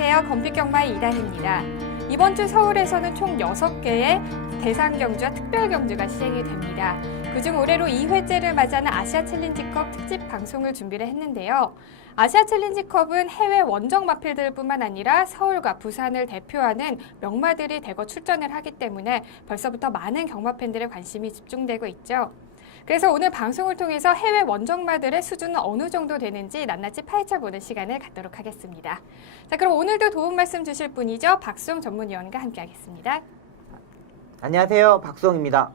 안녕하세요. 건빛경마의 이다희입니다. 이번 주 서울에서는 총 6개의 대상 경주와 특별 경주가 시행이 됩니다. 그중 올해로 2회째를 맞이하는 아시아 챌린지컵 특집 방송을 준비를 했는데요. 아시아 챌린지컵은 해외 원정 마필들뿐만 아니라 서울과 부산을 대표하는 명마들이 대거 출전을 하기 때문에 벌써부터 많은 경마 팬들의 관심이 집중되고 있죠. 그래서 오늘 방송을 통해서 해외 원정마들의 수준은 어느 정도 되는지 낱낱이 파헤쳐보는 시간을 갖도록 하겠습니다. 자, 그럼 오늘도 도움 말씀 주실 분이죠. 박수홍 전문위원과 함께하겠습니다. 안녕하세요. 박수홍입니다.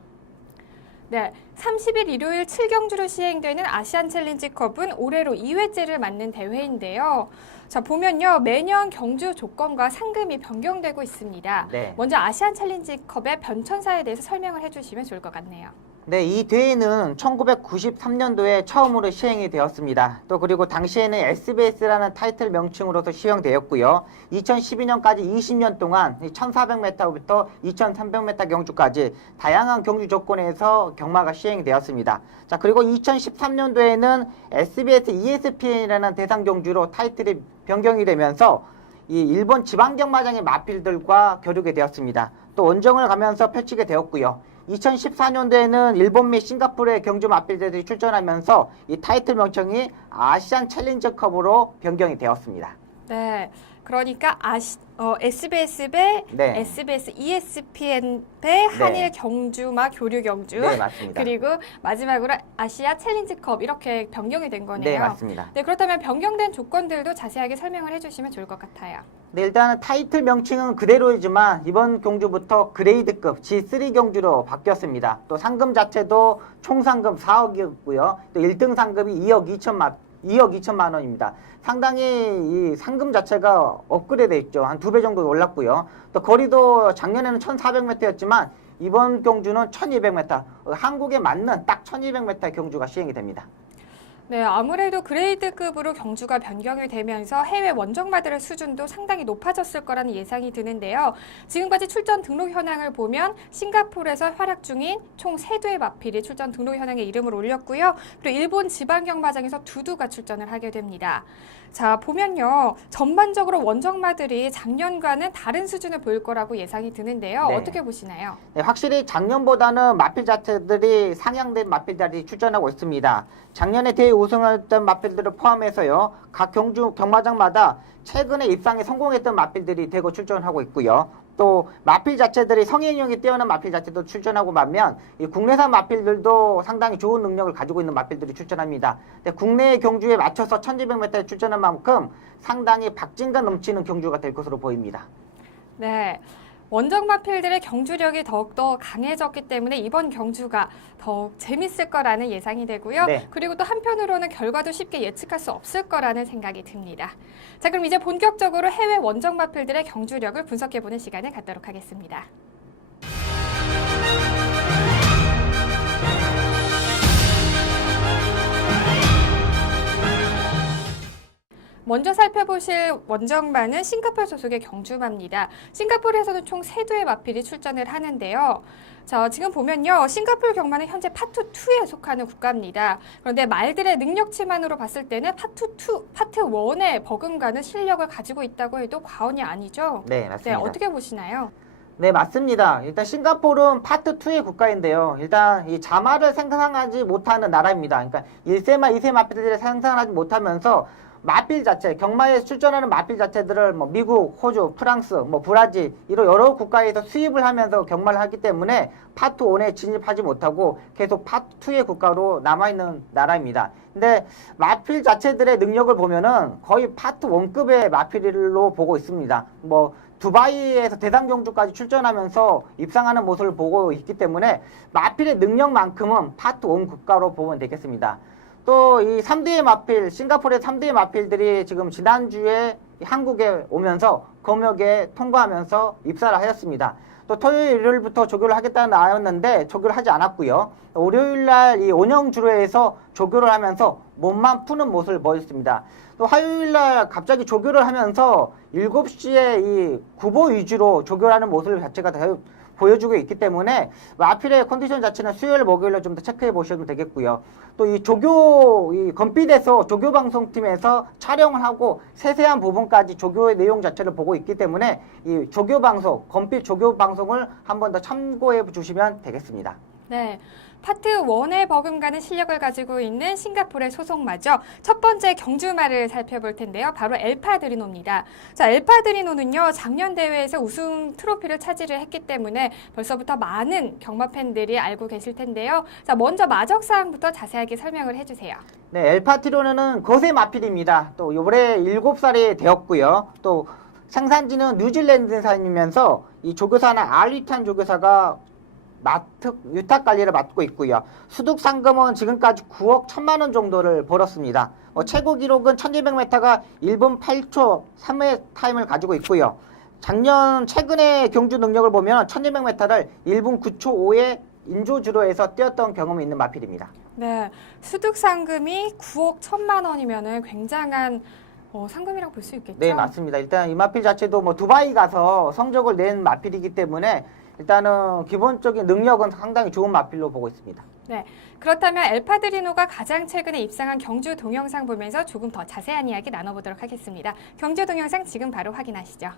네, 30일 일요일 7경주로 시행되는 아시안 챌린지컵은 올해로 2회째를 맞는 대회인데요. 자, 보면요. 매년 경주 조건과 상금이 변경되고 있습니다. 네. 먼저 아시안 챌린지컵의 변천사에 대해서 설명을 해주시면 좋을 것 같네요. 네, 이 대회는 1993년도에 처음으로 시행이 되었습니다. 또 그리고 당시에는 SBS라는 타이틀 명칭으로서 시행되었고요. 2012년까지 20년 동안 1400m부터 2300m 경주까지 다양한 경주 조건에서 경마가 시행이 되었습니다. 자, 그리고 2013년도에는 SBS ESPN이라는 대상 경주로 타이틀이 변경이 되면서 이 일본 지방 경마장의 마필들과 겨루게 되었습니다. 또 원정을 가면서 펼치게 되었고요. 2014년도에는 일본 및 싱가포르의 경주 마필들이 출전하면서 이 타이틀 명칭이 아시안 챌린저컵으로 변경이 되었습니다. 네, 그러니까 SBS 배 네. SBS ESPN 배 한일 경주마 교류 경주. 네, 맞습니다. 그리고 마지막으로 아시아 챌린지컵 이렇게 변경이 된 거네요. 네, 맞습니다. 네, 그렇다면 변경된 조건들도 자세하게 설명을 해주시면 좋을 것 같아요. 네, 일단은 타이틀 명칭은 그대로이지만 이번 경주부터 그레이드급 G3 경주로 바뀌었습니다. 또 상금 자체도 총 상금 4억이었고요. 또 1등 상금이 2억 2천만 원입니다. 상당히 이 상금 자체가 업그레이드 했죠. 한 2배 정도 올랐고요. 또 거리도 작년에는 1400m였지만 이번 경주는 1200m. 한국에 맞는 딱 1200m 경주가 시행이 됩니다. 네, 아무래도 그레이드급으로 경주가 변경이 되면서 해외 원정마들의 수준도 상당히 높아졌을 거라는 예상이 드는데요. 지금까지 출전 등록 현황을 보면 싱가포르에서 활약 중인 총 3두의 마필이 출전 등록 현황에 이름을 올렸고요. 그리고 일본 지방경마장에서 2두가 출전을 하게 됩니다. 자, 보면요. 전반적으로 원정마들이 작년과는 다른 수준을 보일 거라고 예상이 드는데요. 네. 어떻게 보시나요? 네, 확실히 작년보다는 마필 자체들이 상향된 마필들이 출전하고 있습니다. 작년에 대회 우승했던 마필들을 포함해서요. 각 경마장마다 최근에 입상에 성공했던 마필들이 대거 출전하고 있고요. 또 마필 자체들이 성행력이 뛰어난 마필 자체도 출전하고 반면 이 국내산 마필들도 상당히 좋은 능력을 가지고 있는 마필들이 출전합니다. 국내의 경주에 맞춰서 1200m에 출전한 만큼 상당히 박진감 넘치는 경주가 될 것으로 보입니다. 네. 원정 마필들의 경주력이 더욱더 강해졌기 때문에 이번 경주가 더욱 재밌을 거라는 예상이 되고요. 네. 그리고 또 한편으로는 결과도 쉽게 예측할 수 없을 거라는 생각이 듭니다. 자, 그럼 이제 본격적으로 해외 원정 마필들의 경주력을 분석해보는 시간을 갖도록 하겠습니다. 먼저 살펴보실 원정마는 싱가포르 소속의 경주마입니다. 싱가포르에서는 총 3두의 마필이 출전을 하는데요. 자, 지금 보면요. 싱가포르 경마는 현재 파트 2에 속하는 국가입니다. 그런데 말들의 능력치만으로 봤을 때는 파트 1에 버금가는 실력을 가지고 있다고 해도 과언이 아니죠? 네, 맞습니다. 네, 어떻게 보시나요? 네, 맞습니다. 일단 싱가포르는 파트 2의 국가인데요. 일단 이 자마를 생산하지 못하는 나라입니다. 그러니까 1세마, 2세 마필들이 생산하지 못하면서 마필 자체, 경마에 출전하는 마필 자체들을 뭐 미국, 호주, 프랑스, 뭐 브라질 이런 여러 국가에서 수입을 하면서 경마를 하기 때문에 파트 1에 진입하지 못하고 계속 파트 2의 국가로 남아있는 나라입니다. 근데 마필 자체들의 능력을 보면은 거의 파트 1급의 마필로 보고 있습니다. 뭐 두바이에서 대상 경주까지 출전하면서 입상하는 모습을 보고 있기 때문에 마필의 능력만큼은 파트 1 국가로 보면 되겠습니다. 또 이 3대의 마필, 싱가포르의 3대의 마필들이 지금 지난주에 한국에 오면서 검역에 통과하면서 입사를 하였습니다. 또 토요일, 일요일부터 조교를 하겠다는 나였는데 조교를 하지 않았고요. 월요일날 이 온영주로에서 조교를 하면서 몸만 푸는 모습을 보였습니다. 또 화요일날 갑자기 조교를 하면서 7시에 이 구보 위주로 조교를 하는 모습 자체가 보여주고 있기 때문에 마필의 컨디션 자체는 수요일, 목요일로 좀 더 체크해 보시면 되겠고요. 또 이 건필에서 조교 방송팀에서 촬영을 하고 세세한 부분까지 조교의 내용 자체를 보고 있기 때문에 이 조교 방송, 건필 조교 방송을 한 번 더 참고해 주시면 되겠습니다. 네. 파트 1에 버금가는 실력을 가지고 있는 싱가포르의 소속마저 첫 번째 경주마를 살펴볼 텐데요. 바로 엘파드리노입니다. 자, 엘파드리노는요, 작년 대회에서 우승 트로피를 차지를 했기 때문에 벌써부터 많은 경마 팬들이 알고 계실 텐데요. 자, 먼저 마적 사항부터 자세하게 설명을 해주세요. 네, 엘파드리노는 거세 마필입니다. 또 올해 7살이 되었고요. 또 생산지는 뉴질랜드산이면서 이 조교사는 알리탄 조교사가 유탁 관리를 맡고 있고요. 수득 상금은 지금까지 9억 1천만 원 정도를 벌었습니다. 최고 기록은 1200m가 1분 8초 3회 타임을 가지고 있고요. 최근에 경주 능력을 보면 1200m를 1분 9초 5에 인조주로에서 뛰었던 경험이 있는 마필입니다. 네, 수득 상금이 9억 1천만 원이면은 굉장한 상금이라고 볼 수 있겠죠? 네, 맞습니다. 일단 이 마필 자체도 두바이 가서 성적을 낸 마필이기 때문에 일단은 기본적인 능력은 상당히 좋은 마필로 보고 있습니다. 네, 그렇다면 엘파드리노가 가장 최근에 입상한 경주 동영상 보면서 조금 더 자세한 이야기 나눠보도록 하겠습니다. 경주 동영상 지금 바로 확인하시죠.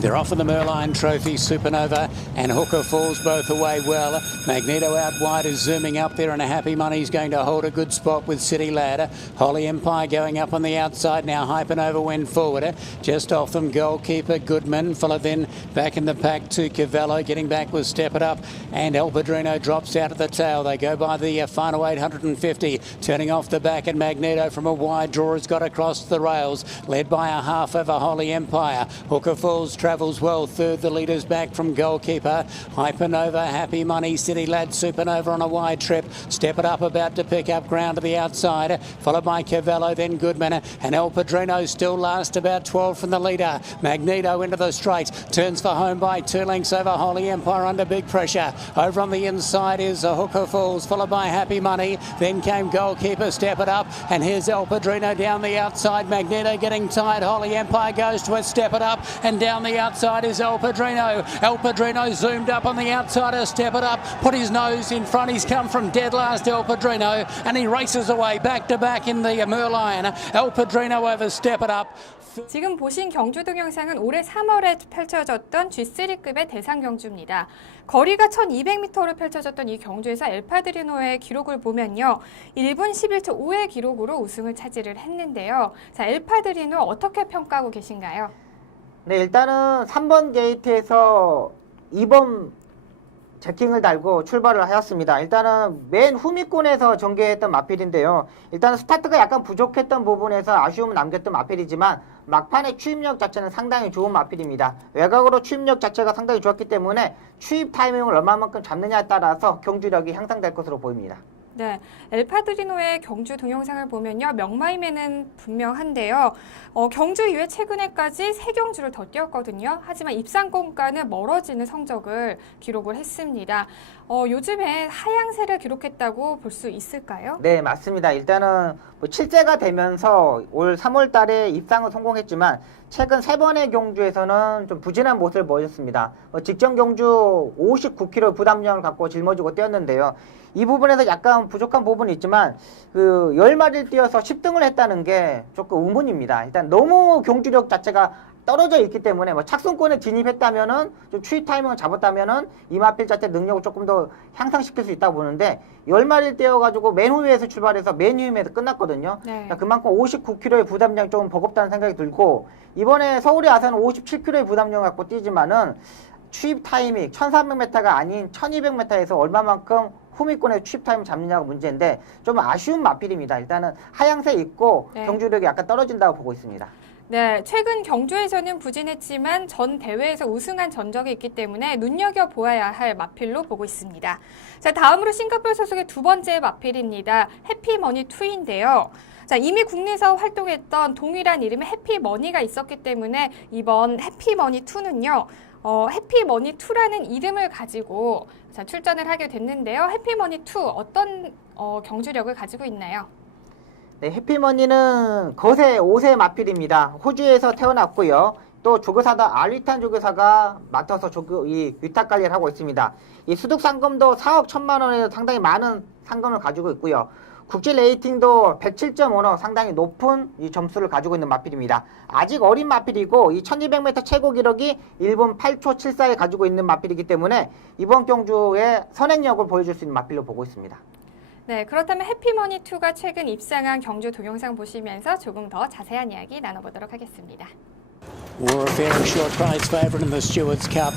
They're off in the Merline Trophy, Supernova and Hooker Falls both away well. Magneto out wide is zooming up there, and a Happy Money's going to hold a good spot with City Ladder. Holy Empire going up on the outside now. Hypernova went forward. Just off them, goalkeeper Goodman. Followed then back in the pack to Cavello. Getting back was Step It Up, and El Padrino drops out at the tail. They go by the final 850. Turning off the back, and Magneto from a wide draw has got across the rails. Led by a half over Holy Empire. Hooker Falls travels well. Third, the leaders back from goalkeeper. Hypernova, Happy Money, City Lad, Supernova on a wide trip. Step It Up about to pick up ground to the outside. Followed by Cavello, then Goodman. And El Padrino still last, about 12 from the leader. Magneto into the straight. Turns for home by 2 lengths over Holy Empire under big pressure. Over on the inside is Hooker Falls, followed by Happy Money. Then came goalkeeper, Step It Up. And here's El Padrino down the outside. Magneto getting tired. Holy Empire goes to it. Step It Up. And down the outside is El Padrino. El Padrino zoomed up on the outsider. Step It Up. Put his nose in front. He's come from dead last, El Padrino. And he races away back to back in the Merlion. El Padrino over Step It Up. 지금 보신 경주 동영상은 올해 3월에 펼쳐졌던 G3급의 대상 경주입니다. 거리가 1200m로 펼쳐졌던 이 경주에서 엘파드리노의 기록을 보면요. 1분 11초 5의 기록으로 우승을 차지를 했는데요. 자, 엘파드리노 어떻게 평가하고 계신가요? 네, 일단은 3번 게이트에서 2번 제킹을 달고 출발을 하였습니다. 일단은 맨 후미권에서 전개했던 마필인데요. 일단은 스타트가 약간 부족했던 부분에서 아쉬움을 남겼던 마필이지만 막판의 추입력 자체는 상당히 좋은 마필입니다. 외곽으로 추입력 자체가 상당히 좋았기 때문에 추입 타이밍을 얼마만큼 잡느냐에 따라서 경주력이 향상될 것으로 보입니다. 네, 엘파드리노의 경주 동영상을 보면요. 명마임에는 분명한데요. 경주 이후에 최근에까지 3경주를 더 뛰었거든요. 하지만 입상권과는 멀어지는 성적을 기록을 했습니다. 요즘에 하향세를 기록했다고 볼 수 있을까요? 네, 맞습니다. 일단은 7세가 되면서 올 3월 달에 입상을 성공했지만 최근 3번의 경주에서는 좀 부진한 모습을 보였습니다. 직전 경주 59kg 부담량을 갖고 짊어지고 뛰었는데요. 이 부분에서 약간 부족한 부분이 있지만 10마리를 뛰어서 10등을 했다는 게 조금 의문입니다. 일단 너무 경주력 자체가 떨어져 있기 때문에 착순권에 진입했다면은 좀 추입 타이밍을 잡았다면은 이마필 자체 능력을 조금 더 향상시킬 수 있다고 보는데 10마리를 떼어가지고 맨 후에서 출발해서 맨 후임에서 끝났거든요. 네. 그만큼 59kg의 부담량이 조금 버겁다는 생각이 들고 이번에 서울에 와서는 57kg의 부담량 갖고 뛰지만은 추입 타이밍 1300m가 아닌 1200m에서 얼마만큼 후미권의 추입 타임을 잡느냐가 문제인데 좀 아쉬운 마필입니다. 일단은 하향세 있고 네. 경주력이 약간 떨어진다고 보고 있습니다. 네, 최근 경주에서는 부진했지만 전 대회에서 우승한 전적이 있기 때문에 눈여겨보아야 할 마필로 보고 있습니다. 자, 다음으로 싱가포르 소속의 두 번째 마필입니다. 해피머니2인데요. 자, 이미 국내에서 활동했던 동일한 이름의 해피머니가 있었기 때문에 이번 해피머니2는요. 해피머니2라는 이름을 가지고 자, 출전을 하게 됐는데요. 해피머니2 어떤 경주력을 가지고 있나요? 네, 해피머니는 거세 5세 마필입니다. 호주에서 태어났고요. 또 조교사도 알리탄 조교사가 맡아서 이 위탁 관리를 하고 있습니다. 이 수득 상금도 4억 1천만 원에 상당히 많은 상금을 가지고 있고요. 국제 레이팅도 107.5로 상당히 높은 이 점수를 가지고 있는 마필입니다. 아직 어린 마필이고 이 1200m 최고 기록이 1분 8초 74에 가지고 있는 마필이기 때문에 이번 경주에 선행력을 보여줄 수 있는 마필로 보고 있습니다. 네, 그렇다면 해피머니2가 최근 입상한 경주 동영상 보시면서 조금 더 자세한 이야기 나눠보도록 하겠습니다. War of Fair, a short prize favourite in the Stewards Cup.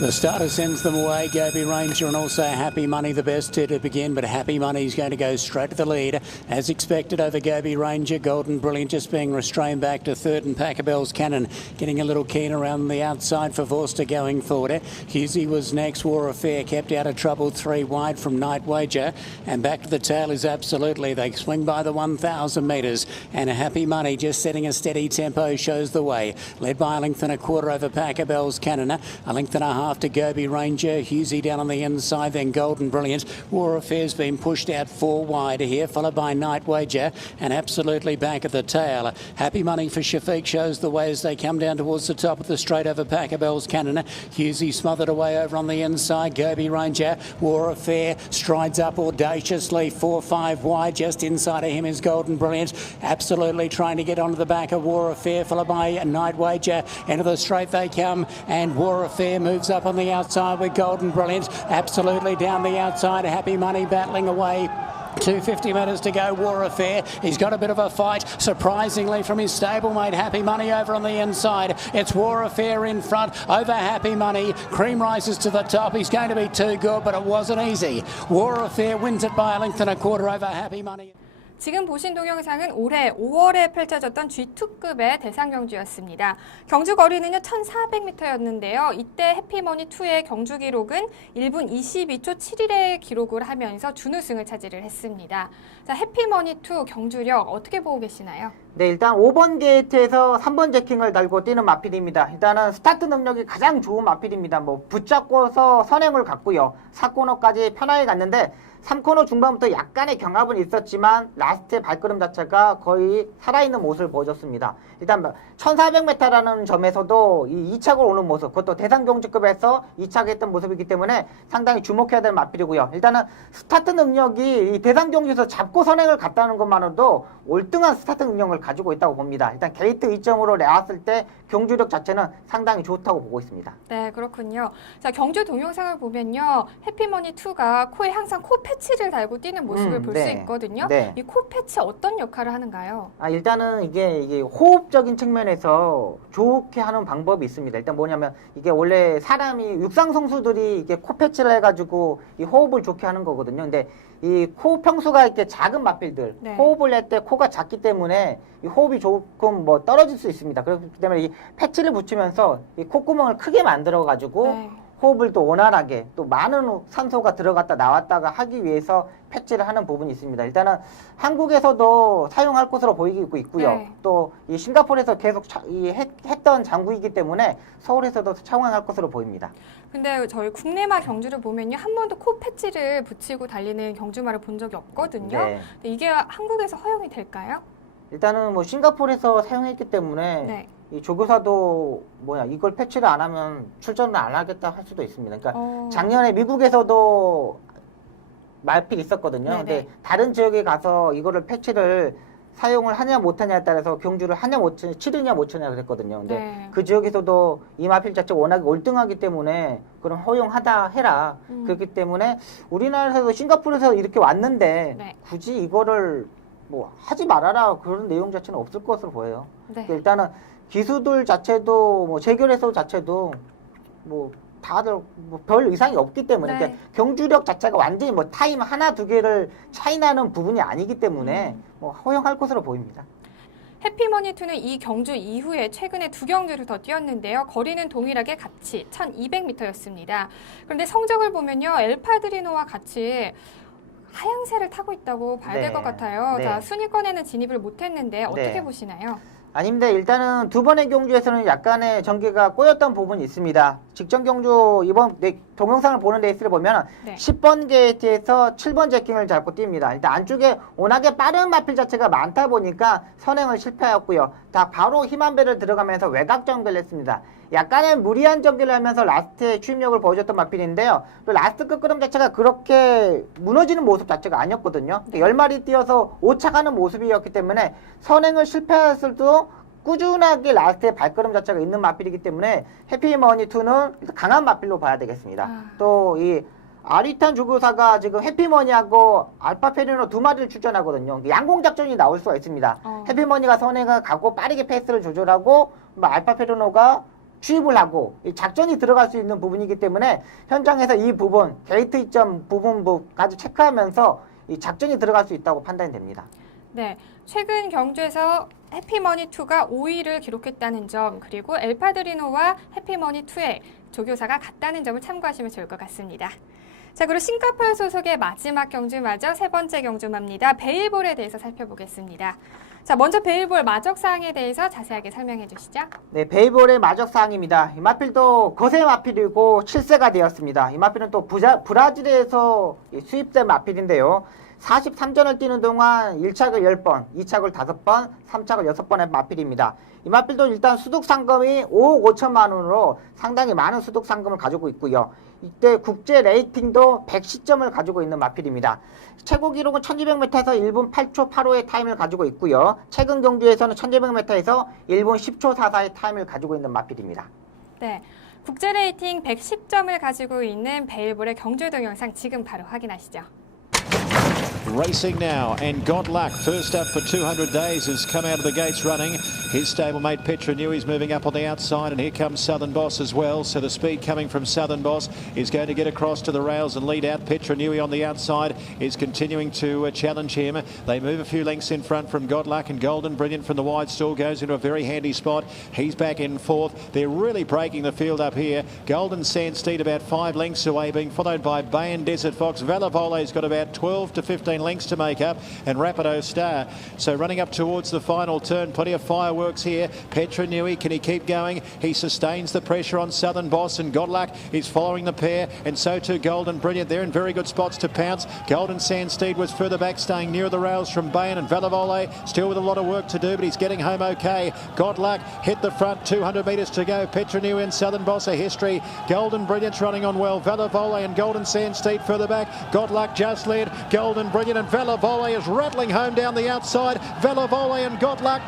The starter sends them away, Gobi Ranger and also Happy Money, the best two to begin, but Happy Money is going to go straight to the lead. As expected over Gobi Ranger, Golden Brilliant just being restrained back to third, and Pachelbel's Cannon getting a little keen around the outside for Forster going forward. Husey was next, War of Fair kept out of trouble 3 wide from Night Wager, and back to the tail is Absolutely. They swing by the 1,000 metres, and Happy Money just setting a steady tempo shows the way, led by a length and a quarter over Pachelbel's Cannon, a length and a half to Gobi Ranger, Husey down on the inside, then Golden Brilliant. War of Fair's been pushed out 4 wide here, followed by Night Wager, and Absolutely back at the tail. Happy Money for Shafiq shows the way as they come down towards the top of the straight over Pachelbel's Cannon. Husey smothered away over on the inside, Gobi Ranger. War of Fair strides up audaciously, 4-5 wide, just inside of him is Golden Brilliant. Absolutely trying to get onto the back of War of Fair, followed by Night Wager. Into the straight they come, and War of Fair moves up on the outside with Golden Brilliant. Absolutely down the outside, Happy Money battling away. 250 metres to go, War of Fair. He's got a bit of a fight, surprisingly, from his stablemate Happy Money over on the inside. It's War of Fair in front over Happy Money. Cream rises to the top. He's going to be too good, but it wasn't easy. War of Fair wins it by a length and a quarter over Happy Money. 지금 보신 동영상은 올해 5월에 펼쳐졌던 G2급의 대상 경주였습니다. 경주 거리는요 1,400m였는데요. 이때 해피머니2의 경주 기록은 1분 22초 7일의 기록을 하면서 준우승을 차지를 했습니다. 자, 해피머니2 경주력 어떻게 보고 계시나요? 네, 일단 5번 게이트에서 3번 제킹을 달고 뛰는 마필입니다. 일단은 스타트 능력이 가장 좋은 마필입니다. 뭐 붙잡고서 선행을 갔고요. 4코너까지 편하게 갔는데 3코너 중반부터 약간의 경합은 있었지만 라스트의 발걸음 자체가 거의 살아있는 모습을 보여줬습니다. 일단 1400m라는 점에서도 이 2착을 오는 모습, 그것도 대상경주급에서 2착 했던 모습이기 때문에 상당히 주목해야 될 마필이고요. 일단은 스타트 능력이 이 대상경주에서 잡고 선행을 갔다는 것만으로도 올등한 스타트 능력을 가지고 있다고 봅니다. 일단 게이트 2점으로 나왔을 때 경주력 자체는 상당히 좋다고 보고 있습니다. 네, 그렇군요. 자, 경주 동영상을 보면요. 해피머니2가 코에 항상 코 패치를 달고 뛰는 모습을 볼 수 네. 있거든요. 네. 이 코 패치 어떤 역할을 하는가요? 일단은 이게 호흡적인 측면에서 좋게 하는 방법이 있습니다. 일단 뭐냐면 이게 원래 사람이 육상 선수들이 이게 코 패치를 해가지고 이 호흡을 좋게 하는 거거든요. 근데 이 코 평수가 이렇게 작은 마필들 네. 호흡을 할 때 코가 작기 때문에 이 호흡이 조금 뭐 떨어질 수 있습니다. 그렇기 때문에 이 패치를 붙이면서 이 콧구멍을 크게 만들어가지고 네. 호흡을 또 원활하게 또 많은 산소가 들어갔다 나왔다가 하기 위해서 패치를 하는 부분이 있습니다. 일단은 한국에서도 사용할 것으로 보이고 있고요. 네. 또 이 싱가포르에서 계속 했던 장구이기 때문에 서울에서도 사용할 것으로 보입니다. 근데 저희 국내마 경주를 보면요. 한 번도 코 패치를 붙이고 달리는 경주마를 본 적이 없거든요. 네. 근데 이게 한국에서 허용이 될까요? 일단은 뭐 싱가포르에서 사용했기 때문에 네. 이 조교사도 이걸 패치를 안 하면 출전을 안 하겠다 할 수도 있습니다. 그러니까 작년에 미국에서도 말필 있었거든요. 네네. 근데 다른 지역에 가서 이거를 패치를 사용을 하냐 못하냐에 따라서 경주를 하냐 못 치르냐 못 치냐 그랬거든요. 근데 네. 그 지역에서도 이 마필 자체가 워낙에 올등하기 때문에 그럼 허용하다 해라. 그렇기 때문에 우리나라에서도 싱가포르에서 이렇게 왔는데 네. 굳이 이거를 뭐 하지 말아라 그런 내용 자체는 없을 것으로 보여요. 네. 일단은 기수들 자체도 뭐 재결해서 자체도 뭐 다들 뭐 별 이상이 없기 때문에 네. 그러니까 경주력 자체가 완전히 뭐 타임 하나 두 개를 차이 나는 부분이 아니기 때문에 뭐 허용할 것으로 보입니다. 해피머니2는 이 경주 이후에 최근에 2경주를 더 뛰었는데요. 거리는 동일하게 같이 1200m였습니다. 그런데 성적을 보면요. 엘파드리노와 같이 하향세를 타고 있다고 봐야 될 네. 것 같아요. 네. 자, 순위권에는 진입을 못했는데 어떻게 네. 보시나요? 아닙니다. 일단은 두 번의 경주에서는 약간의 전개가 꼬였던 부분이 있습니다. 직전 경주 이번 동영상을 보는 레이스를 보면 네. 10번 게이트에서 7번 제킹을 잡고 뜁니다. 일단 안쪽에 워낙에 빠른 마필 자체가 많다 보니까 선행을 실패하였고요. 다 바로 힘한 배를 들어가면서 외곽 전개를 했습니다. 약간의 무리한 전개를 하면서 라스트에 추임력을 보여줬던 마필인데요. 또 라스트 끝걸음 자체가 그렇게 무너지는 모습 자체가 아니었거든요. 10마리 뛰어서 오차가는 모습이었기 때문에 선행을 실패했을도 꾸준하게 라스트에 발걸음 자체가 있는 마필이기 때문에 해피머니2는 강한 마필로 봐야 되겠습니다. 또 이 아리탄 조교사가 지금 해피머니하고 알파페리노 두 마리를 출전하거든요. 양공작전이 나올 수가 있습니다. 해피머니가 선행을 가고 빠르게 페이스를 조절하고 알파페리노가 추입을 하고 작전이 들어갈 수 있는 부분이기 때문에 현장에서 이 부분 게이트 이점 부분까지 체크하면서 이 작전이 들어갈 수 있다고 판단이 됩니다. 네, 최근 경주에서 해피머니2가 5위를 기록했다는 점, 그리고 엘파드리노와 해피머니2의 조교사가 같다는 점을 참고하시면 좋을 것 같습니다. 자, 그리고 싱가포르 소속의 마지막 경주마저 세 번째 경주마입니다. 베일볼에 대해서 살펴보겠습니다. 자, 먼저 베일볼 마적 사항에 대해서 자세하게 설명해 주시죠. 네, 베일볼의 마적 사항입니다. 이 마필도 거세 마필이고 7세가 되었습니다. 이 마필은 또 브라질에서 수입된 마필인데요. 43전을 뛰는 동안 1착을 10번, 2착을 5번, 3착을 6번의 마필입니다. 이 마필도 일단 수득 상금이 5억 5천만 원으로 상당히 많은 수득 상금을 가지고 있고요. 이때 국제 레이팅도 110점을 가지고 있는 마필입니다. 최고 기록은 1200m에서 1분 8초 85의 타임을 가지고 있고요. 최근 경주에서는 1200m에서 1분 10초 44의 타임을 가지고 있는 마필입니다. 네, 국제 레이팅 110점을 가지고 있는 베일볼의 경주 동영상 지금 바로 확인하시죠. Racing now, and Godluck, first up for 200 days, has come out of the gates running. His stablemate Petra Newy's moving up on the outside, and here comes Southern Boss as well. So the speed coming from Southern Boss is going to get across to the rails and lead out. Petra Newy on the outside is continuing to challenge him. They move a few lengths in front from Godluck, and Golden Brilliant from the wide stall goes into a very handy spot. He's back in fourth. They're really breaking the field up here. Golden Sandsteed about 5 lengths away, being followed by Bay and Desert Fox. Valavole's got about 12 to 15 lengths to make up, and Rapido Star. So running up towards the final turn, plenty of fireworks here. Petra Newy, can he keep going? He sustains the pressure on Southern Boss, and Godluck is following the pair, and so too Golden Brilliant. They're in very good spots to pounce. Golden Sandsteed was further back, staying nearer the rails from Bain, and Valavole still with a lot of work to do, but he's getting home okay. Godluck hit the front, 200 metres to go. Petra Newy and Southern Boss a history. Golden Brilliant's running on well. Valavole and Golden Sandsteed further back. Godluck just led. Golden Brilliant and Valavole is rattling home down the outside. Valavole and Godluck,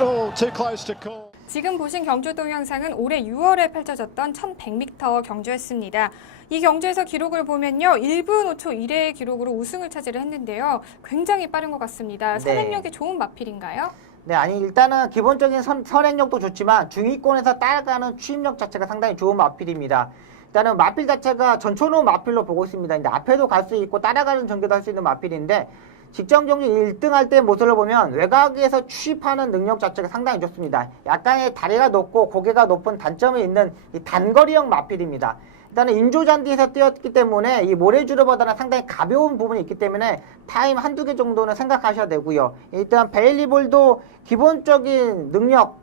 oh, too close to call. 지금 보신 경주 동영상은 올해 6월에 펼쳐졌던 1100m 경주였습니다. 이 경주에서 기록을 보면요, 1분 5초 1회의 기록으로 우승을 차지를 했는데요. 굉장히 빠른 것 같습니다. 선행력이 좋은 마필인가요? 네, 아니 일단은 기본적인 선행력도 좋지만 중위권에서 따라가는 추임력 자체가 상당히 좋은 마필입니다. 일단은 마필 자체가 전초노 마필로 보고 있습니다. 근데 앞에도 갈 수 있고 따라가는 전개도 할 수 있는 마필인데 직전 경주 1등 할 때 모습을 보면 외곽에서 추입하는 능력 자체가 상당히 좋습니다. 약간의 다리가 높고 고개가 높은 단점이 있는 이 단거리형 마필입니다. 일단은 인조잔디에서 뛰었기 때문에 이 모래주르보다는 상당히 가벼운 부분이 있기 때문에 타임 한두 개 정도는 생각하셔야 되고요. 일단 베일리볼도 기본적인 능력,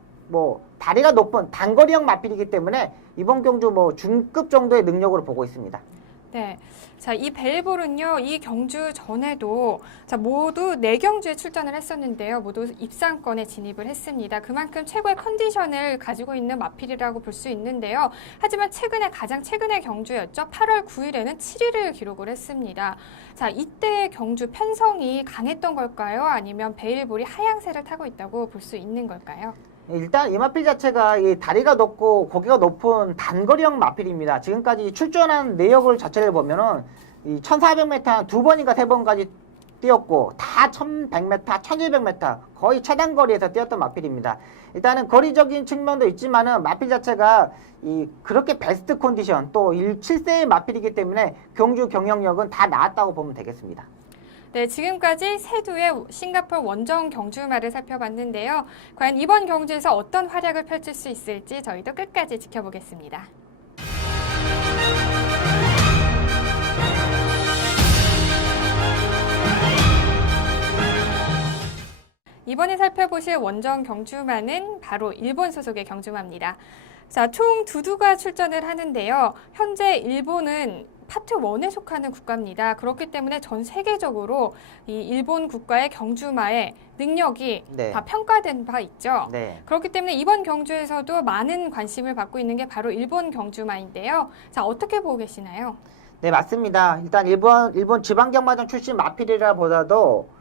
다리가 높은 단거리형 마필이기 때문에 이번 경주 중급 정도의 능력으로 보고 있습니다. 네. 자, 이 베일볼은요, 이 경주 전에도 모두 4경주에 출전을 했었는데요. 모두 입상권에 진입을 했습니다. 그만큼 최고의 컨디션을 가지고 있는 마필이라고 볼 수 있는데요. 하지만 가장 최근의 경주였죠. 8월 9일에는 7위를 기록을 했습니다. 자, 이때 경주 편성이 강했던 걸까요? 아니면 베일볼이 하향세를 타고 있다고 볼 수 있는 걸까요? 일단 이 마필 자체가 이 다리가 높고 고개가 높은 단거리형 마필입니다. 지금까지 출전한 내역을 자체를 보면은 이 1400m 두 번인가 세 번까지 뛰었고 다 1100m, 1200m 거의 최단 거리에서 뛰었던 마필입니다. 일단은 거리적인 측면도 있지만은 마필 자체가 그렇게 베스트 컨디션 또 7세의 마필이기 때문에 경주 경영력은 다 나았다고 보면 되겠습니다. 네, 지금까지 세두의 싱가포르 원정 경주마를 살펴봤는데요. 과연 이번 경주에서 어떤 활약을 펼칠 수 있을지 저희도 끝까지 지켜보겠습니다. 이번에 살펴보실 원정 경주마는 바로 일본 소속의 경주마입니다. 자, 총 2두가 출전을 하는데요. 현재 일본은 파트 1에 속하는 국가입니다. 그렇기 때문에 전 세계적으로 이 일본 국가의 경주마의 능력이 네. 다 평가된 바 있죠. 네. 그렇기 때문에 이번 경주에서도 많은 관심을 받고 있는 게 바로 일본 경주마인데요. 자, 어떻게 보고 계시나요? 네, 맞습니다. 일단 일본 지방경마장 출신 마필이라 보다도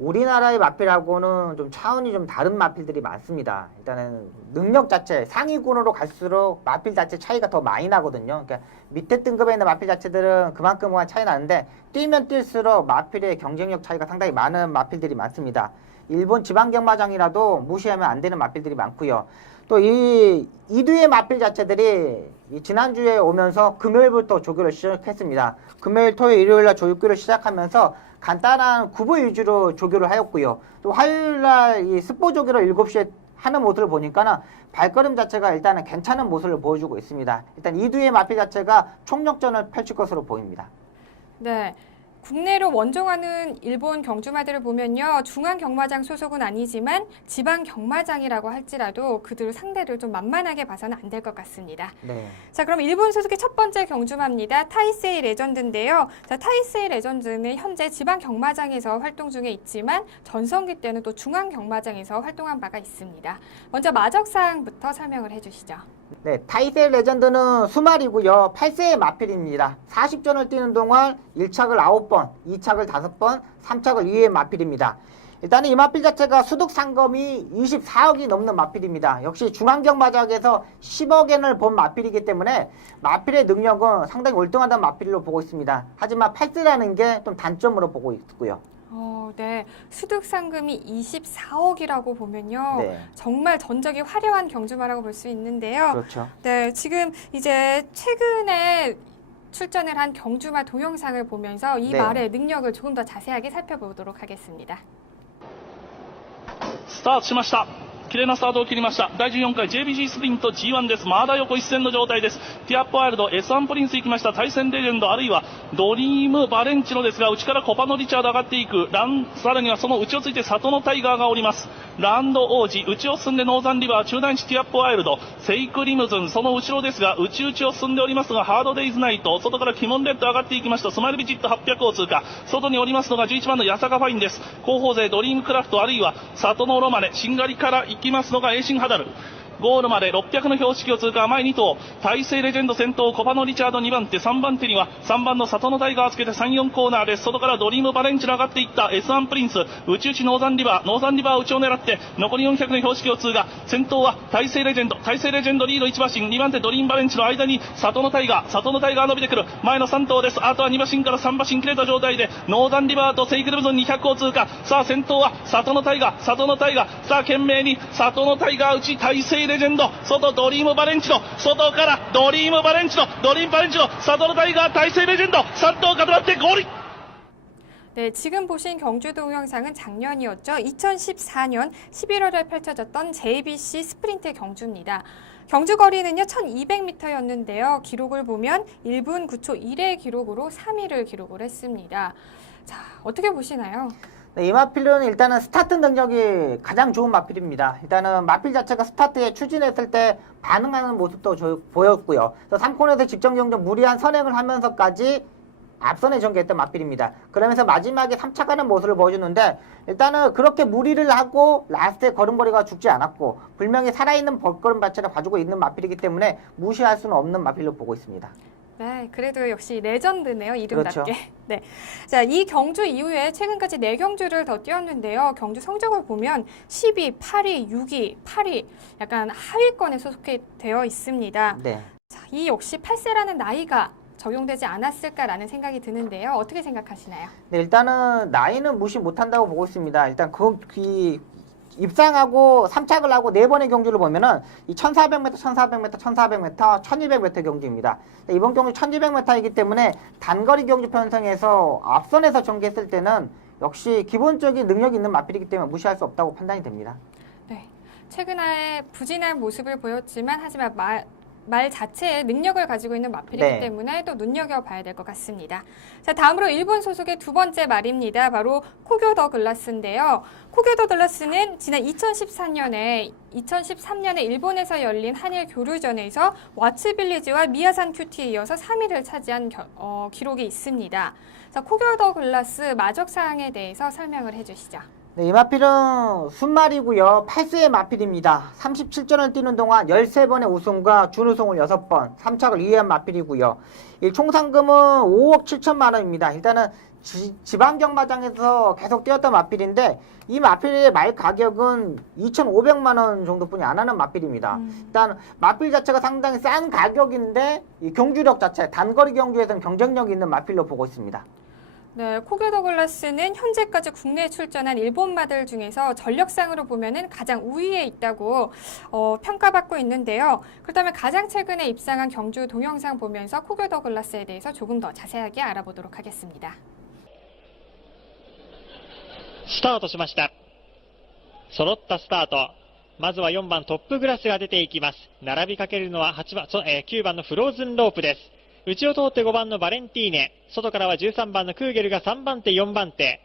우리나라의 마필하고는 좀 차원이 좀 다른 마필들이 많습니다. 일단은 능력 자체, 상위군으로 갈수록 마필 자체 차이가 더 많이 나거든요. 그러니까 밑에 등급에 있는 마필 자체들은 그만큼만 차이 나는데 뛰면 뛸수록 마필의 경쟁력 차이가 상당히 많은 마필들이 많습니다. 일본 지방경마장이라도 무시하면 안 되는 마필들이 많고요. 또 이 이두의 마필 자체들이 지난주에 오면서 금요일부터 조교를 시작했습니다. 금요일, 토요일, 일요일날 조교를 시작하면서 간단한 구보 위주로 조교를 하였고요. 또 화요일날 이 스포 조교를 7시에 하는 모습을 보니까는 발걸음 자체가 일단은 괜찮은 모습을 보여주고 있습니다. 일단 이두의 마필 자체가 총력전을 펼칠 것으로 보입니다. 네. 국내로 원정하는 일본 경주마들을 보면요. 중앙 경마장 소속은 아니지만 지방 경마장이라고 할지라도 그들 상대를 좀 만만하게 봐서는 안 될 것 같습니다. 네. 자, 그럼 일본 소속의 첫 번째 경주마입니다. 타이세이 레전드인데요. 자, 타이세이 레전드는 현재 지방 경마장에서 활동 중에 있지만 전성기 때는 또 중앙 경마장에서 활동한 바가 있습니다. 먼저 마적 사항부터 설명을 해주시죠. 네, 타이세이 레전드는 수말이고요. 8세의 마필입니다. 40전을 뛰는 동안 1착을 9번, 2착을 5번, 3착을 2회의 마필입니다. 일단은 이 마필 자체가 수득 상금이 24억이 넘는 마필입니다. 역시 중앙경마장에서 10억엔을 본 마필이기 때문에 마필의 능력은 상당히 월등하다는 마필로 보고 있습니다. 하지만 8세라는 게 좀 단점으로 보고 있고요. 네. 수득 상금이 24억이라고 보면요. 네. 정말 전적이 화려한 경주마라고 볼 수 있는데요. 그렇죠. 네, 지금 이제 최근에 출전을 한 경주마 동영상을 보면서 이 네. 말의 능력을 조금 더 자세하게 살펴보도록 하겠습니다. スタートしました。綺麗なスタートを切りました。第14回 JBG スプリント G1 です。まだ横一線の状態です。ティアップワイルド、S1 プリンス行きました。対戦レジェンド、あるいはドリームバレンチノですが、内からコパノリチャード上がっていく。さらにはその内をついて里のタイガーがおります。ランド王子、内を進んでノーザンリバー、中段地ティアップワイルド、セイクリムズン、その後ろですが、内々を進んでおりますが、ハードデイズナイト、外からキモンレッド上がっていきました。スマイルビジット800を通過。外におりますのが11番のヤサカファインです。後方勢ドリームクラフト、あるいは里のロマネ、しんがりから行きますのがエーシンハダル。ゴールまで600の標識を通過、前2頭、大勢レジェンド先頭、コパノリチャード2番手、3番手には3番の里のタイガーをつけて3、4コーナーです。外からドリームバレンチの上がっていった S1 プリンス、内々ノーザンリバー、ノーザンリバー内を狙って、残り400の標識を通過、先頭は大勢レジェンド、大勢レジェンドリード1馬身、2番手ドリームバレンチの間に里のタイガー伸びてくる、前の3頭です。あとは2馬身から3馬身切れた状態で、ノーザンリバーとセイクルブゾン200を通過。さあ先頭は里のタイガー、さあ懸命に里のタイガー内、大勢レジェンド、外ドリームバレンチノ、外からドリームバレンチノ、里のタイガー、大勢レジェンド、3頭固まってゴール。 네, 지금 보신 경주 동영상은 작년이었죠. 2014년 11월에 펼쳐졌던 JBC 스프린트 경주입니다. 경주 거리는요 1200m였는데요. 기록을 보면 1분 9초 1의 기록으로 3위를 기록을 했습니다. 자, 어떻게 보시나요? 네, 이 마필은 일단은 스타트 능력이 가장 좋은 마필입니다. 일단은 마필 자체가 스타트에 추진했을 때 반응하는 모습도 보였고요. 3코너에서 직전경적 무리한 선행을 하면서까지 앞선에 전개했던 마필입니다. 그러면서 마지막에 3차 가는 모습을 보여주는데 일단은 그렇게 무리를 하고 라스트에 걸음걸이가 죽지 않았고 분명히 살아있는 걸음 자체를 가지고 있는 마필이기 때문에 무시할 수는 없는 마필로 보고 있습니다. 네, 그래도 역시 레전드네요, 이름답게. 그렇죠. 네. 자, 이 경주 이후에 최근까지 4경주를 더 뛰었는데요. 경주 성적을 보면 10위, 8위, 6위, 8위, 약간 하위권에 소속해 되어 있습니다. 네. 자, 이 역시 8세라는 나이가 적용되지 않았을까라는 생각이 드는데요. 어떻게 생각하시나요? 네, 일단은 나이는 무시 못한다고 보고 있습니다. 일단 입상하고 3착을 하고 4번의 경주를 보면은 이 1400m, 1400m, 1400m, 1200m 경주입니다. 이번 경주 1200m이기 때문에 단거리 경주 편성에서 앞선에서 전개했을 때는 역시 기본적인 능력이 있는 마필이기 때문에 무시할 수 없다고 판단이 됩니다. 네. 최근에 부진한 모습을 보였지만 하지만 말 자체의 능력을 가지고 있는 마필이기 네. 때문에 또 눈여겨봐야 될 것 같습니다. 자, 다음으로 일본 소속의 두 번째 말입니다. 바로 코교 더 글라스인데요. 코교 더 글라스는 지난 2013년에 일본에서 열린 한일 교류전에서 왓츠 빌리지와 미야산 큐티에 이어서 3위를 차지한 기록이 있습니다. 자, 코교 더 글라스 마적 사항에 대해서 설명을 해주시죠. 네, 이 마필은 순말이고요. 8세의 마필입니다. 37전을 뛰는 동안 13번의 우승과 준우승을 6번, 3착을 2위한 마필이고요. 이 총 상금은 5억 7천만 원입니다. 일단은 지방경마장에서 계속 뛰었던 마필인데 이 마필의 말 가격은 2,500만 원 정도뿐이 안 하는 마필입니다. 일단 마필 자체가 상당히 싼 가격인데 이 경주력 자체, 단거리 경주에서는 경쟁력이 있는 마필로 보고 있습니다. 네, 코교 더 글라스는 현재까지 국내에 출전한 일본 마들 중에서 전력상으로 보면은 가장 우위에 있다고 평가받고 있는데요. 그렇다면 가장 최근에 입상한 경주 동영상 보면서 코교 더 글라스에 대해서 조금 더 자세하게 알아보도록 하겠습니다. スタートしました。揃ったスタート。まずは4番トップグラスが出ていきます。並びかけるのは9番のフローズンロープです。内を通って5番のバレンティーネ。外からは13番のクーゲルが3番手、4番手。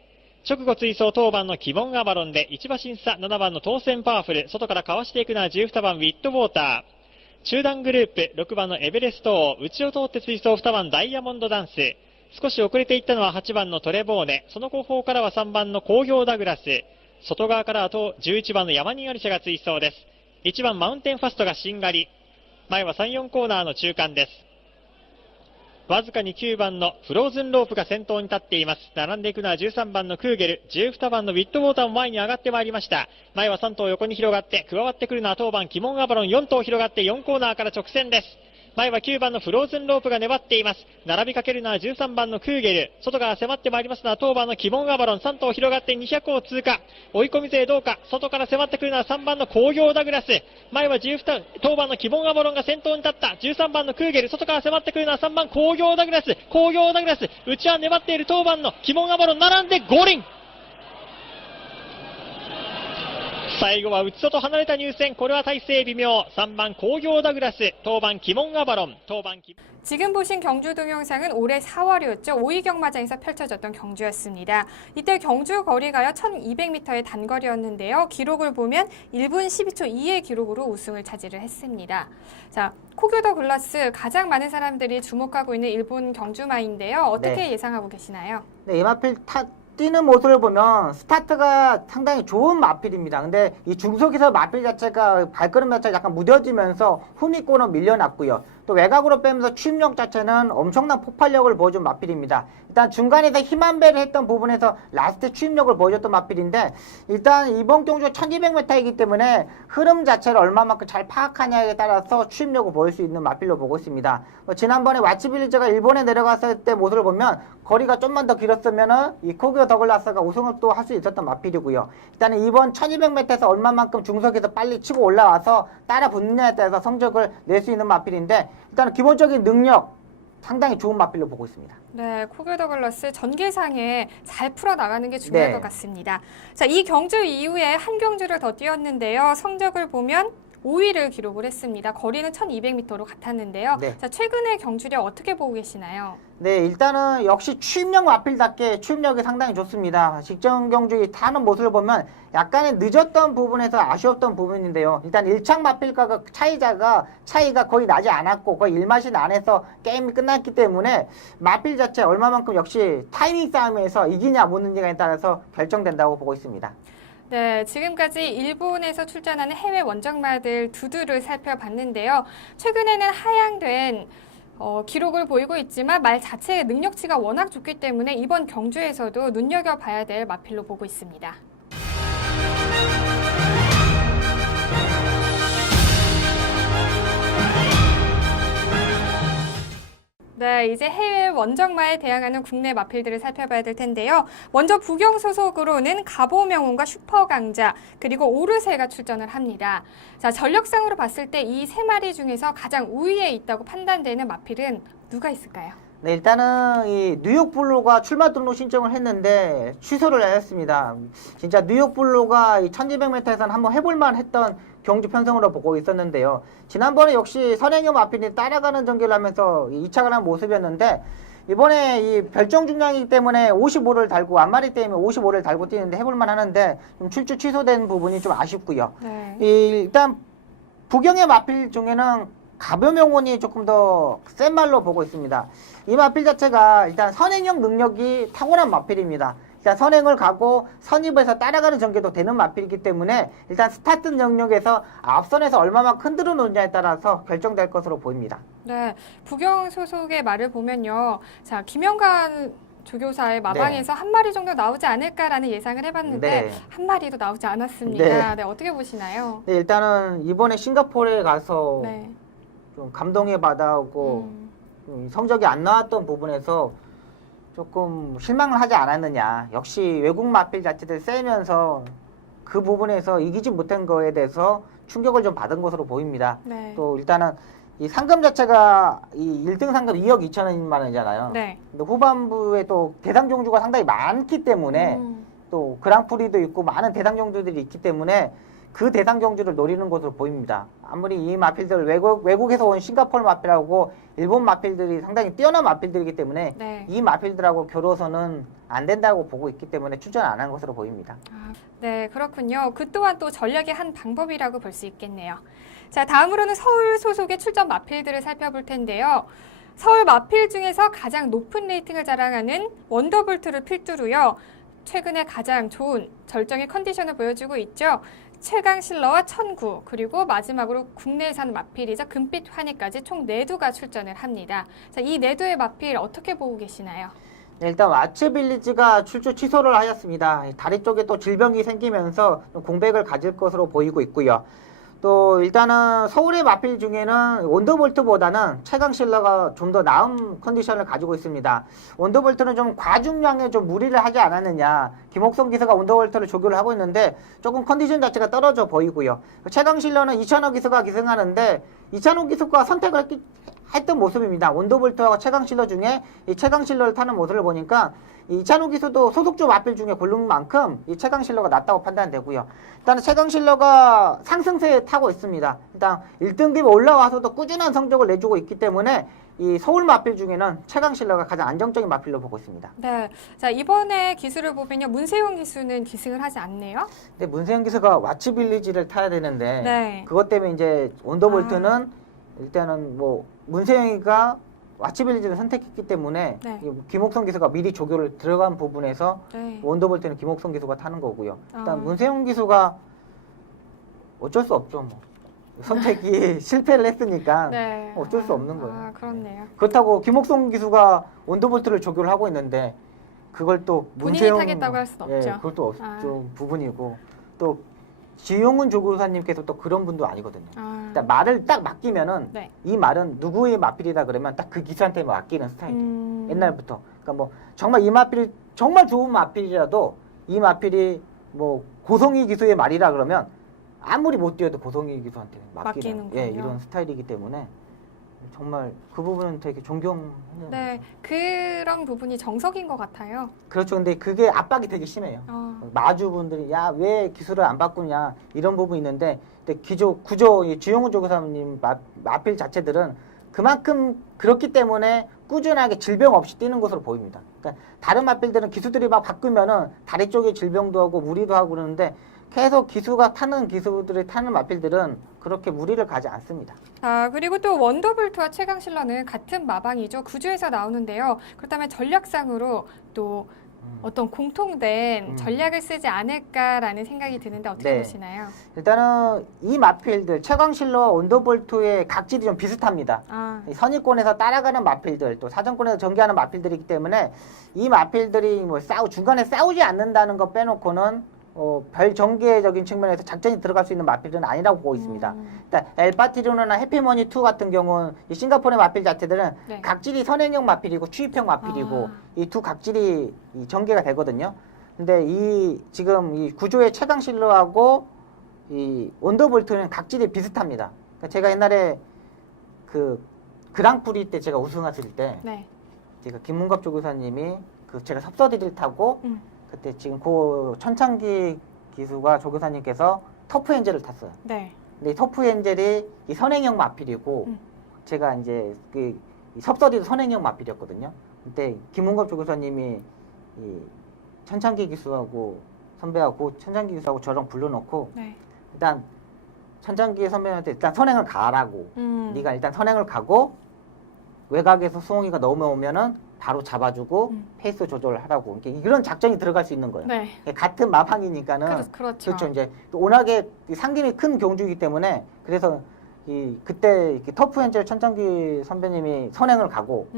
直後追走当番のキボンアバロンで1馬審査7番の当選パワフル。外からかわしていくのは12番ウィットウォーター。中段グループ6番のエベレスト王。内を通って追走2番ダイヤモンドダンス。少し遅れていったのは8番のトレボーネ。その後方からは3番の工業ダグラス。外側からは11番のヤマニンアリシャが追走です。1番マウンテンファストがしんがり。前は3、4コーナーの中間です。わずかに9番のフローズンロープが先頭に立っています。並んでいくのは13番のクーゲル、12番のウィットウォーターも前に上がってまいりました。前は3頭横に広がって、加わってくるのは当番キモンアバロン4頭広がって4コーナーから直線です。前は9番のフローズンロープが粘っています。並びかけるのは13番のクーゲル。外から迫ってまいりますのは当番のキモンアバロン3頭広がって200を通過。追い込み勢どうか。外から迫ってくるのは3番の工業ダグラス。前は当番のキモンアバロンが先頭に立った。13番のクーゲル。外から迫ってくるのは3番工業ダグラス。工業ダグラス。内は粘っている当番のキモンアバロン並んで五輪。最後は内外離れた入線。これは体勢微妙。3番工業ダグラス、当番キモンアバロン、当番キ 지금 보신 경주 동영상은 올해 4월이었죠. 5위 경마장에서 펼쳐졌던 경주였습니다. 이때 경주 거리가요 1200m의 단거리였는데요. 기록을 보면 1분 12초 2의 기록으로 우승을 차지를 했습니다. 자, 코교 더 글라스 가장 많은 사람들이 주목하고 있는 일본 경주마인데요. 어떻게 네. 예상하고 계시나요? 네, 이 마필 뛰는 모습을 보면 스타트가 상당히 좋은 마필입니다. 근데 이 중속에서 마필 자체가 발걸음 자체가 약간 무뎌지면서 후미권은 밀려났고요. 또 외곽으로 빼면서 추임력 자체는 엄청난 폭발력을 보여준 마필입니다. 일단 중간에서 힘한 배를 했던 부분에서 라스트 추임력을 보여줬던 마필인데 일단 이번 경주가 1200m이기 때문에 흐름 자체를 얼마만큼 잘 파악하냐에 따라서 추임력을 보일 수 있는 마필로 보고 있습니다. 지난번에 왓츠빌리즈가 일본에 내려갔을 때 모습을 보면 거리가 좀만 더 길었으면은 이 코교 더글라스가 우승을 또 할 수 있었던 마필이고요. 일단은 이번 1200m에서 얼마만큼 중속에서 빨리 치고 올라와서 따라 붙느냐에 따라서 성적을 낼 수 있는 마필인데 일단은 기본적인 능력 상당히 좋은 마필로 보고 있습니다. 네, 코교 더 글라스 전개상에 잘 풀어나가는 게 중요할 네. 것 같습니다. 자, 이 경주 이후에 한 경주를 더 뛰었는데요. 성적을 보면 5위를 기록을 했습니다. 거리는 1200m로 같았는데요. 네. 자, 최근의 경주력 어떻게 보고 계시나요? 네, 일단은 역시 추임력 마필답게 추임력이 상당히 좋습니다. 직전 경주에 타는 모습을 보면 약간의 늦었던 부분에서 아쉬웠던 부분인데요. 일단 1착 마필과 차이가 거의 나지 않았고 거의 1마신 안에서 게임이 끝났기 때문에 마필 자체 얼마만큼 역시 타이밍 싸움에서 이기냐 못 이기냐에 따라서 결정된다고 보고 있습니다. 네, 지금까지 일본에서 출전하는 해외 원정마들 두두를 살펴봤는데요. 최근에는 하향된 기록을 보이고 있지만 말 자체의 능력치가 워낙 좋기 때문에 이번 경주에서도 눈여겨봐야 될 마필로 보고 있습니다. 네, 이제 해외 원정마에 대항하는 국내 마필들을 살펴봐야 될 텐데요. 먼저 부경 소속으로는 가보명운과 슈퍼강자 그리고 오르세가 출전을 합니다. 자, 전력상으로 봤을 때 이 세 마리 중에서 가장 우위에 있다고 판단되는 마필은 누가 있을까요? 네, 일단은 이 뉴욕 블루가 출마 등록 신청을 했는데 취소를 했습니다. 진짜 뉴욕 블루가 이 1200m에서는 한번 해볼만 했던 경주 편성으로 보고 있었는데요. 지난번에 역시 선행형 마필이 따라가는 전개를 하면서 2차가 난 모습이었는데 이번에 이 별정 중량이기 때문에 55를 달고 앞마리 때문에 55를 달고 뛰는데 해볼만 하는데 좀 출주 취소된 부분이 좀 아쉽고요. 네. 일단 부경의 마필 중에는 가벼명원이 조금 더 센 말로 보고 있습니다. 이 마필 자체가 일단 선행형 능력이 탁월한 마필입니다. 일단 선행을 가고 선입에서 따라가는 전개도 되는 마필이기 때문에 일단 스타트 영역에서 앞선에서 얼마만큼 흔들어 놓느냐에 따라서 결정될 것으로 보입니다. 네, 부경 소속의 말을 보면요. 자, 김영관 조교사의 마방에서 한 마리 정도 나오지 않을까라는 예상을 해봤는데 네. 한 마리도 나오지 않았습니다. 네. 네, 어떻게 보시나요? 네, 일단은 이번에 싱가포르에 가서 네. 좀 감동에 받아오고 성적이 안 나왔던 부분에서 조금 실망을 하지 않았느냐. 역시 외국 마필 자체들 세면서 그 부분에서 이기지 못한 거에 대해서 충격을 좀 받은 것으로 보입니다. 네. 또 일단은 이 상금 자체가 이 1등 상금 2억 2천만 원이잖아요. 네. 근데 후반부에 또 대상 종주가 상당히 많기 때문에 또 그랑프리도 있고 많은 대상 종주들이 있기 때문에 그 대상 경주를 노리는 것으로 보입니다. 아무리 이 마필들 외국에서 온 싱가포르 마필하고 일본 마필들이 상당히 뛰어난 마필들이기 때문에 네. 이 마필들하고 겨뤄서는 안 된다고 보고 있기 때문에 출전 안 한 것으로 보입니다. 아, 네, 그렇군요. 그 또한 또 전략의 한 방법이라고 볼 수 있겠네요. 자, 다음으로는 서울 소속의 출전 마필들을 살펴볼 텐데요. 서울 마필 중에서 가장 높은 레이팅을 자랑하는 원더볼트를 필두로요. 최근에 가장 좋은 절정의 컨디션을 보여주고 있죠. 최강실러와 천구, 그리고 마지막으로 국내산 마필이자 금빛 환희까지 총 4두가 출전을 합니다. 자, 이 4두의 마필 어떻게 보고 계시나요? 네, 일단 와츠빌리지가 출주 취소를 하였습니다. 다리 쪽에 또 질병이 생기면서 좀 공백을 가질 것으로 보이고 있고요. 또 일단은 서울의 마필 중에는 원더볼트보다는 최강실러가 좀 더 나은 컨디션을 가지고 있습니다. 원더볼트는 좀 과중량에 좀 무리를 하지 않았느냐. 김옥성 기수가 원더볼트를 조교를 하고 있는데 조금 컨디션 자체가 떨어져 보이고요. 최강실러는 이찬호 기수가 기승하는데 이찬호 기수가 선택을 했던 모습입니다. 원더볼트와 최강실러 중에 이 최강실러를 타는 모습을 보니까 이찬호 기수도 소속주 마필 중에 고른 만큼 이 최강실러가 낫다고 판단되고요. 일단 최강실러가 상승세에 타고 있습니다. 일단 1등급에 올라와서도 꾸준한 성적을 내주고 있기 때문에 이 서울 마필 중에는 최강실러가 가장 안정적인 마필로 보고 있습니다. 네, 자 이번에 기수를 보면요, 문세용 기수는 기승을 하지 않네요. 근데 문세영 기수가 와츠빌리지를 타야 되는데 네. 그것 때문에 이제 원더볼트는 일단은 뭐 문세영이가 와츠빌리지를 선택했기 때문에 네. 김옥성 기수가 미리 조교를 들어간 부분에서 네. 원더볼트는 김옥성 기수가 타는 거고요. 일단 아. 문세영 기수가 어쩔 수 없죠. 뭐. 선택이 실패를 했으니까 네. 어쩔 수 없는 거예요. 아, 그렇네요. 그렇다고 김옥성 기수가 원더볼트를 조교를 하고 있는데 그걸 또 본인이 문세영 타겠다고 할 수는 없죠. 그걸 또 아. 좀 부분이고 또 지용훈 조교사님께서 또 그런 분도 아니거든요. 아. 일단 말을 딱 맡기면은 네. 이 말은 누구의 마필이다 그러면 딱 그 기수한테 맡기는 스타일이에요. 옛날부터. 그러니까 뭐 정말 이 마필이 정말 좋은 마필이라도 이 마필이 뭐 고성희 기수의 말이라 그러면 아무리 못 뛰어도 고성희 기수한테 맡기는 맡기는군요. 이런 스타일이기 때문에 정말 그 부분은 되게 존경해요. 네, 그런 부분이 정석인 것 같아요. 그렇죠. 근데 그게 압박이 되게 심해요. 마주분들이 야 왜 기술을 안 바꾸냐 이런 부분이 있는데 근데 구조 이 주영훈 조교사님 마필 자체들은 그만큼 그렇기 때문에 꾸준하게 질병 없이 뛰는 것으로 보입니다. 그러니까 다른 마필들은 기수들이 막 바꾸면은 다리 쪽에 질병도 하고 무리도 하고 그러는데 계속 기수가 타는 기수들이 타는 마필들은 그렇게 무리를 가지 않습니다. 아, 그리고 또 원더볼트와 최강실러는 같은 마방이죠. 구주에서 나오는데요. 그렇다면 전략상으로 또 어떤 공통된 전략을 쓰지 않을까라는 생각이 드는데 어떻게 네. 보시나요? 일단은 이 마필들 최강실러와 원더볼트의 각질이 좀 비슷합니다. 아, 이 선입권에서 따라가는 마필들 또 사정권에서 전개하는 마필들이기 때문에 이 마필들이 뭐 중간에 싸우지 않는다는 거 빼놓고는 별 전개적인 측면에서 작전이 들어갈 수 있는 마필은 아니라고 보고 있습니다. 일단 엘파티리오나 해피머니2 같은 경우는 이 싱가포르의 마필 자체들은 네. 각질이 선행형 마필이고 추입형 마필이고 아. 이 두 각질이 이 전개가 되거든요. 근데 지금 이 구조의 최강실러하고 이 원더볼트는 각질이 비슷합니다. 그러니까 제가 옛날에 그 그랑프리 때 제가 우승했을 때 네. 제가 김문갑 조교사님이 제가 섭서디를 타고 그때 지금 고 천창기 기수가 조교사님께서 터프 엔젤을 탔어요. 네. 근데 터프 엔젤이 이 선행형 마필이고 제가 이제 그 섭서디도 선행형 마필이었거든요. 그때 김은검 조교사님이 이 천창기 기수하고 선배하고 천창기 기수하고 저랑 불러놓고 네. 일단 천창기 선배한테 일단 선행을 가라고. 네가 일단 선행을 가고 외곽에서 수홍이가 넘어오면은 바로 잡아주고 페이스 조절하라고. 이런 작전이 들어갈 수 있는 거예요. 네. 같은 마방이니까는 그렇죠. 그렇죠. 이제 워낙에 상금이 큰 경주이기 때문에 그래서 그때 이렇게 터프 엔젤 천창기 선배님이 선행을 가고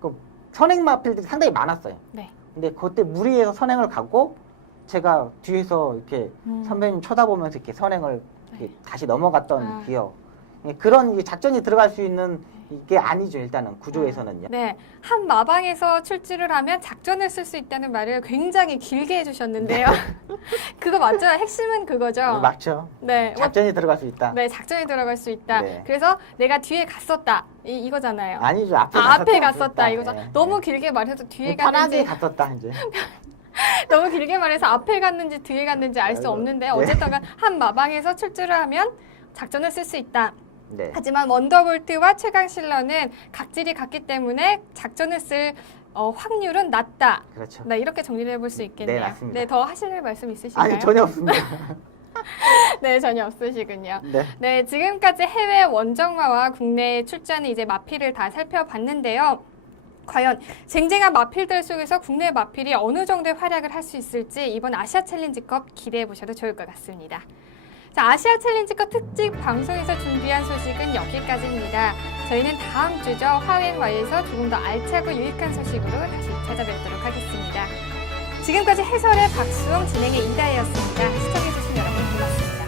그 선행 마필들이 상당히 많았어요. 네. 근데 그때 무리해서 선행을 가고 제가 뒤에서 이렇게 선배님 쳐다보면서 이렇게 선행을 이렇게 다시 넘어갔던 기억. 그런 이제 작전이 들어갈 수 있는 이게 아니죠. 일단은 구조에서는요. 네, 한 마방에서 출지를 하면 작전을 쓸 수 있다는 말을 굉장히 길게 해주셨는데요. 그거 맞죠? 핵심은 그거죠. 맞죠. 네, 작전이 들어갈 수 있다. 네, 작전이 들어갈 수 있다. 네. 그래서 내가 뒤에 갔었다. 이거잖아요. 아니죠. 앞에 갔었다. 네. 이거죠. 너무 길게 말해서 뒤에 편하게 갔는지 갔었다 이제. 너무 길게 말해서 앞에 갔는지 뒤에 갔는지 알 수 없는데 네. 어쨌든 한 마방에서 출주를 하면 작전을 쓸 수 있다. 네. 하지만 원더볼트와 최강실러는 각질이 같기 때문에 작전을 쓸 확률은 낮다. 그렇죠. 네, 이렇게 정리를 해볼 수 있겠네요. 네, 맞습니다. 네, 더 하실 말씀 있으신가요? 아니 전혀 없습니다. 네, 전혀 없으시군요. 네. 네, 지금까지 해외 원정마와 국내에 출전하는 이제 마필을 다 살펴봤는데요. 과연 쟁쟁한 마필들 속에서 국내 마필이 어느 정도의 활약을 할 수 있을지 이번 아시아 챌린지컵 기대해 보셔도 좋을 것 같습니다. 자, 아시아 챌린지컵 특집 방송에서 준비한 소식은 여기까지입니다. 저희는 다음 주죠. 화웨이에서 조금 더 알차고 유익한 소식으로 다시 찾아뵙도록 하겠습니다. 지금까지 해설의 박수홍, 진행의 이다혜였습니다. 시청해주신 여러분 고맙습니다.